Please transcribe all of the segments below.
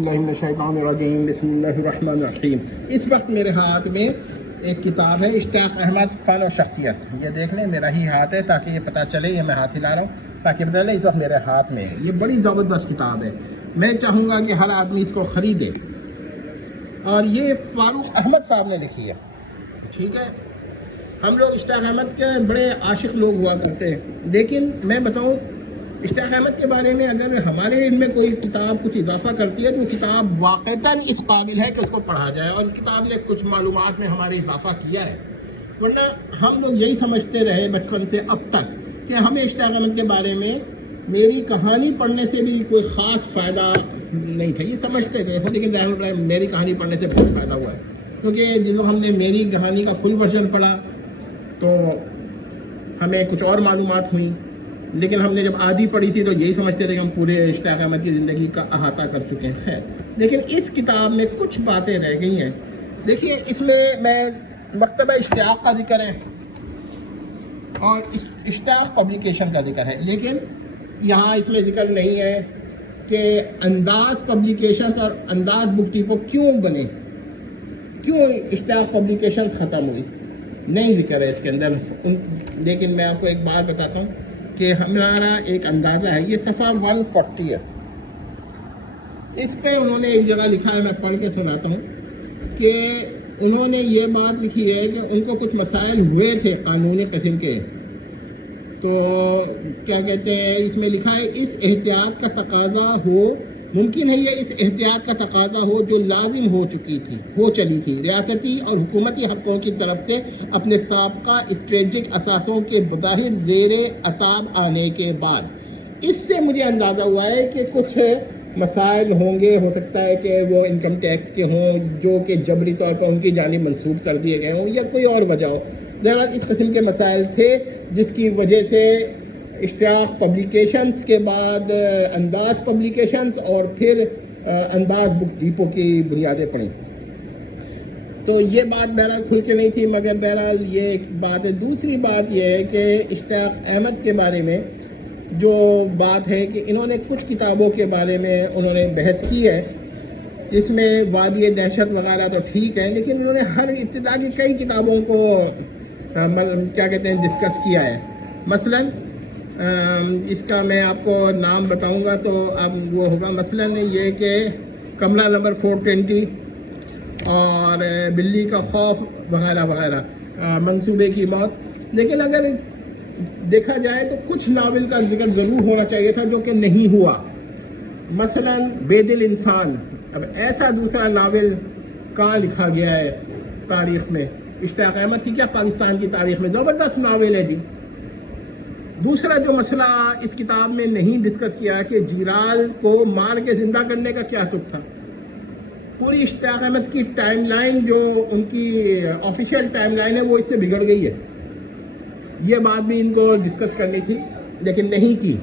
الشیطان الرجیم بسم اللہ الرحمن الرحیم۔ اس وقت میرے ہاتھ میں ایک کتاب ہے اشتیاق احمد فن و شخصیت۔ یہ دیکھ لیں میرا ہی ہاتھ ہے تاکہ یہ پتہ چلے، یہ میں ہاتھ ہلا رہا ہوں تاکہ پتہ چلے اس وقت میرے ہاتھ میں ہے۔ یہ بڑی زبردست کتاب ہے، میں چاہوں گا کہ ہر آدمی اس کو خریدے، اور یہ فاروق احمد صاحب نے لکھی ہے، ٹھیک ہے۔ ہم لوگ اشتیاق احمد کے بڑے عاشق لوگ ہوا کرتے ہیں، لیکن میں بتاؤں اشتیاق احمد کے بارے میں اگر ہمارے علم میں کوئی کتاب کچھ اضافہ کرتی ہے تو وہ کتاب واقعتاً اس قابل ہے کہ اس کو پڑھا جائے، اور اس کتاب نے کچھ معلومات میں ہمارے اضافہ کیا ہے۔ ورنہ ہم لوگ یہی سمجھتے رہے بچپن سے اب تک کہ ہمیں اشتیاق احمد کے بارے میں میری کہانی پڑھنے سے بھی کوئی خاص فائدہ نہیں تھا، یہ سمجھتے تھے، لیکن میری کہانی پڑھنے سے بہت فائدہ ہوا ہے، کیونکہ جب ہم نے میری کہانی کا فل ورژن پڑھا تو ہمیں کچھ اور معلومات ہوئیں، لیکن ہم نے جب آدھی پڑھی تھی تو یہی سمجھتے تھے کہ ہم پورے اشتیاق احمد کی زندگی کا احاطہ کر چکے ہیں۔ خیر، لیکن اس کتاب میں کچھ باتیں رہ گئی ہیں۔ دیکھیے، اس میں مکتبہ اشتیاق کا ذکر ہے اور اشتیاق پبلیکیشن کا ذکر ہے، لیکن یہاں اس میں ذکر نہیں ہے کہ انداز پبلیکیشنز اور انداز بک ڈیپو کیوں بنے، کیوں اشتیاق پبلیکیشنز ختم ہوئی، نہیں ذکر ہے اس کے اندر۔ لیکن میں آپ کو ایک بات بتاتا ہوں کہ ہمارا ایک اندازہ ہے، یہ صفحہ 140 ہے، اس پہ انہوں نے ایک جگہ لکھا ہے، میں پڑھ کے سناتا ہوں کہ انہوں نے یہ بات لکھی ہے کہ ان کو کچھ مسائل ہوئے تھے قانونی قسم کے، تو کیا کہتے ہیں، اس میں لکھا ہے اس احتیاط کا تقاضا ہو، ممکن ہے یہ اس احتیاط کا تقاضا ہو جو لازم ہو چلی تھی ریاستی اور حکومتی حلقوں کی طرف سے اپنے سابقہ اسٹریٹجک اثاثوں کے بظاہر زیر عتاب آنے کے بعد۔ اس سے مجھے اندازہ ہوا ہے کہ کچھ مسائل ہوں گے، ہو سکتا ہے کہ وہ انکم ٹیکس کے ہوں جو کہ جبری طور پر ان کی جانب منسوخ کر دیے گئے ہوں، یا کوئی اور وجہ ہو۔ ذرا اس قسم کے مسائل تھے جس کی وجہ سے اشتیاق پبلیکیشنز کے بعد انداز پبلیکیشنز اور پھر انداز بک ڈیپو کی بنیادیں پڑیں۔ تو یہ بات بہرحال کھل کے نہیں تھی، مگر بہرحال یہ ایک بات ہے۔ دوسری بات یہ ہے کہ اشتیاق احمد کے بارے میں جو بات ہے کہ انہوں نے کچھ کتابوں کے بارے میں انہوں نے بحث کی ہے، جس میں وادی دہشت وغیرہ تو ٹھیک ہے، لیکن انہوں نے ہر ابتدا کی کئی کتابوں کو کیا کہتے ہیں ڈسکس کیا ہے۔ مثلاً اس کا میں آپ کو نام بتاؤں گا تو اب وہ ہوگا، مثلاً یہ کہ کمرہ نمبر 420 اور بلی کا خوف وغیرہ وغیرہ، منصوبے کی موت۔ لیکن اگر دیکھا جائے تو کچھ ناول کا ذکر ضرور ہونا چاہیے تھا جو کہ نہیں ہوا، مثلاً بے دل انسان۔ اب ایسا دوسرا ناول کہاں لکھا گیا ہے تاریخ میں؟ اشتیاق احمد کی کیا پاکستان کی تاریخ میں زبردست ناول ہے جی۔ دوسرا جو مسئلہ اس کتاب میں نہیں ڈسکس کیا کہ جیرال کو مار کے زندہ کرنے کا کیا تک تھا۔ پوری اشتیاق احمد کی ٹائم لائن جو ان کی آفیشیل ٹائم لائن ہے وہ اس سے بگڑ گئی ہے، یہ بات بھی ان کو ڈسکس کرنی تھی لیکن نہیں کی۔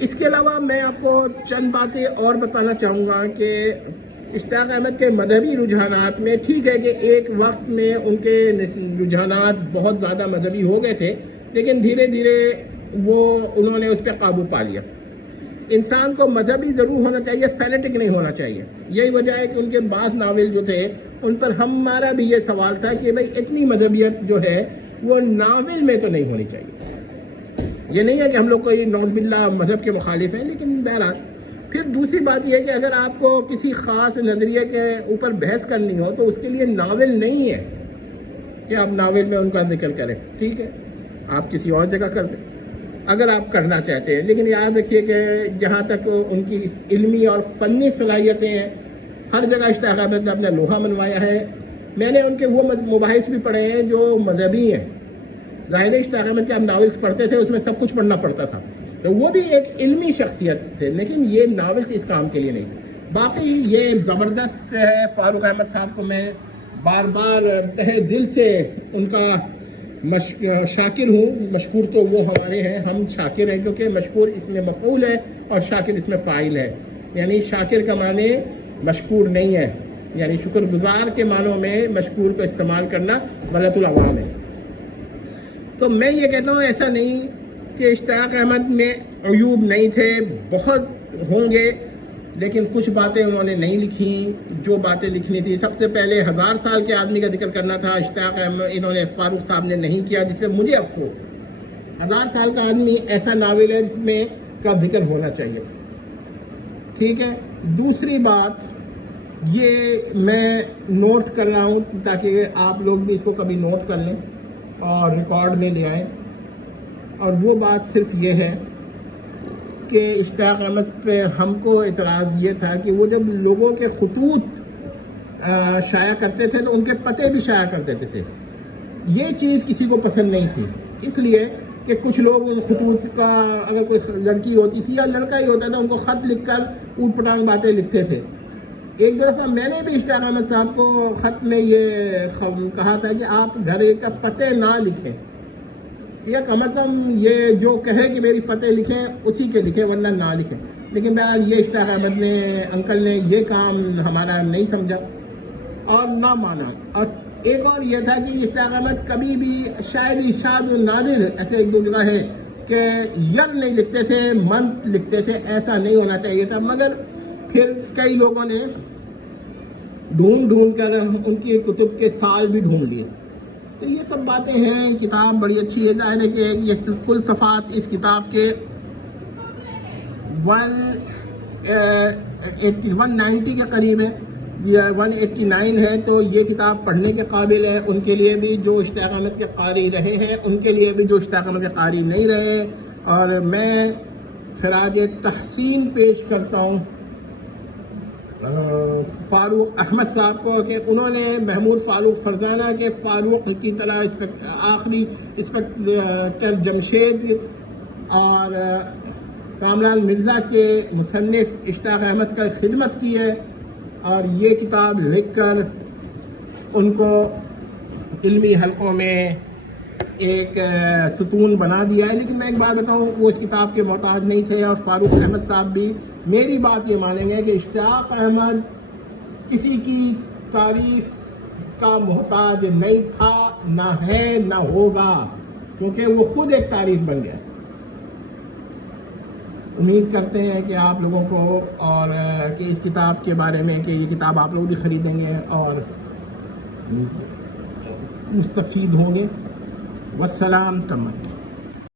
اس کے علاوہ میں آپ کو چند باتیں اور بتانا چاہوں گا کہ اشتیاق احمد کے مذہبی رجحانات میں ٹھیک ہے کہ ایک وقت میں ان کے رجحانات بہت زیادہ مذہبی ہو گئے تھے، لیکن دھیرے دھیرے انہوں نے اس پہ قابو پا لیا۔ انسان کو مذہبی ضرور ہونا چاہیے، فینیٹک نہیں ہونا چاہیے۔ یہی وجہ ہے کہ ان کے بعض ناول جو تھے ان پر ہمارا بھی یہ سوال تھا کہ بھائی اتنی مذہبیت جو ہے وہ ناول میں تو نہیں ہونی چاہیے۔ یہ نہیں ہے کہ ہم لوگ کوئی نعوذ باللہ مذہب کے مخالف ہیں، لیکن بہرحال پھر دوسری بات یہ ہے کہ اگر آپ کو کسی خاص نظریے کے اوپر بحث کرنی ہو تو اس کے لیے ناول نہیں ہے کہ آپ ناول میں ان کا ذکر کریں، ٹھیک ہے، آپ کسی اور جگہ کر دیں اگر آپ کرنا چاہتے ہیں۔ لیکن یاد رکھیے کہ جہاں تک ان کی علمی اور فنی صلاحیتیں ہیں، ہر جگہ اشتیاق احمد نے اپنا لوہا منوایا ہے۔ میں نے ان کے وہ مباحث بھی پڑھے ہیں جو مذہبی ہیں۔ ظاہر اشتیاق احمد کے آپ ناولس پڑھتے تھے، اس میں سب کچھ پڑھنا پڑتا تھا، تو وہ بھی ایک علمی شخصیت تھے، لیکن یہ ناولس اس کام کے لیے نہیں تھے۔ باقی یہ زبردست ہے، فاروق احمد صاحب کو میں بار بار تہہ دل سے ان کا شاکر ہوں۔ مشکور تو وہ ہمارے ہیں، ہم شاکر ہیں، کیونکہ مشکور اس میں مفعول ہے اور شاکر اس میں فاعل ہے، یعنی شاکر کا معنی مشکور نہیں ہے، یعنی شکر گزار کے معنوں میں مشکور کو استعمال کرنا غلط العوام ہے۔ تو میں یہ کہتا ہوں ایسا نہیں کہ اشتیاق احمد میں عیوب نہیں تھے، بہت ہوں گے، لیکن کچھ باتیں انہوں نے نہیں لکھی جو باتیں لکھنی تھی. سب سے پہلے 1000 سال کے آدمی کا ذکر کرنا تھا, اشتیاق احمد انہوں نے فاروق صاحب نے نہیں کیا, جس پہ مجھے افسوس ہے. 1000 سال کا آدمی ایسا ناول ہے جس میں کا ذکر ہونا چاہیے تھا. ٹھیک ہے. دوسری بات یہ میں نوٹ کر رہا ہوں تاکہ آپ لوگ بھی اس کو کبھی نوٹ کر لیں اور ریکارڈ میں لے آئیں, اور وہ بات صرف یہ ہے کہ اشتیاق احمد پہ ہم کو اعتراض یہ تھا کہ وہ جب لوگوں کے خطوط شائع کرتے تھے تو ان کے پتے بھی شائع کر دیتے تھے. یہ چیز کسی کو پسند نہیں تھی, اس لیے کہ کچھ لوگ ان خطوط کا, اگر کوئی لڑکی ہوتی تھی یا لڑکا ہی ہوتا تھا, ان کو خط لکھ کر اوٹ پٹانگ باتیں لکھتے تھے. ایک دفعہ میں نے بھی اشتیاق احمد صاحب کو خط میں یہ کہا تھا کہ آپ گھر کا پتے نہ لکھیں, یا کم از کم یہ جو کہے کہ میری پتے لکھیں اسی کے لکھیں, ورنہ نہ لکھیں. لیکن بہرحال یہ اشتیاق احمد نے, انکل نے یہ کام ہمارا نہیں سمجھا اور نہ مانا. اور ایک اور یہ تھا کہ اشتیاق احمد کبھی بھی شاعری شاد و نادر ایسے ایک دو جگہ ہے کہ یر نہیں لکھتے تھے, منت لکھتے تھے. ایسا نہیں ہونا چاہیے تھا, مگر پھر کئی لوگوں نے ڈھونڈ کر ان کی کتب کے سال بھی ڈھونڈ لیے. تو یہ سب باتیں ہیں. کتاب بڑی اچھی ہے. ظاہر ہے کہ یہ کل صفحات اس کتاب کے 190 کے قریب ہے یا 189 ہے, تو یہ کتاب پڑھنے کے قابل ہے ان کے لیے بھی جو اشتیاق احمد کے قاری رہے ہیں, ان کے لیے بھی جو اشتیاق احمد کے قاری نہیں رہے. اور میں خراج تحسین پیش کرتا ہوں فاروق احمد صاحب کو کہ انہوں نے محمود فاروق فرزانہ کے فاروق کی طرح آخری انسپکٹر جمشید اور کامران مرزا کے مصنف اشتیاق احمد کا خدمت کی ہے, اور یہ کتاب لکھ کر ان کو علمی حلقوں میں ایک ستون بنا دیا ہے. لیکن میں ایک بات بتاؤں, وہ اس کتاب کے محتاج نہیں تھے, اور فاروق احمد صاحب بھی میری بات یہ مانیں گے کہ اشتیاق احمد کسی کی تعریف کا محتاج نہیں تھا, نہ ہے نہ ہوگا, کیونکہ وہ خود ایک تعریف بن گیا. امید کرتے ہیں کہ آپ لوگوں کو اور کہ اس کتاب کے بارے میں کہ یہ کتاب آپ لوگ بھی خریدیں گے اور مستفید ہوں گے. والسلام تمک.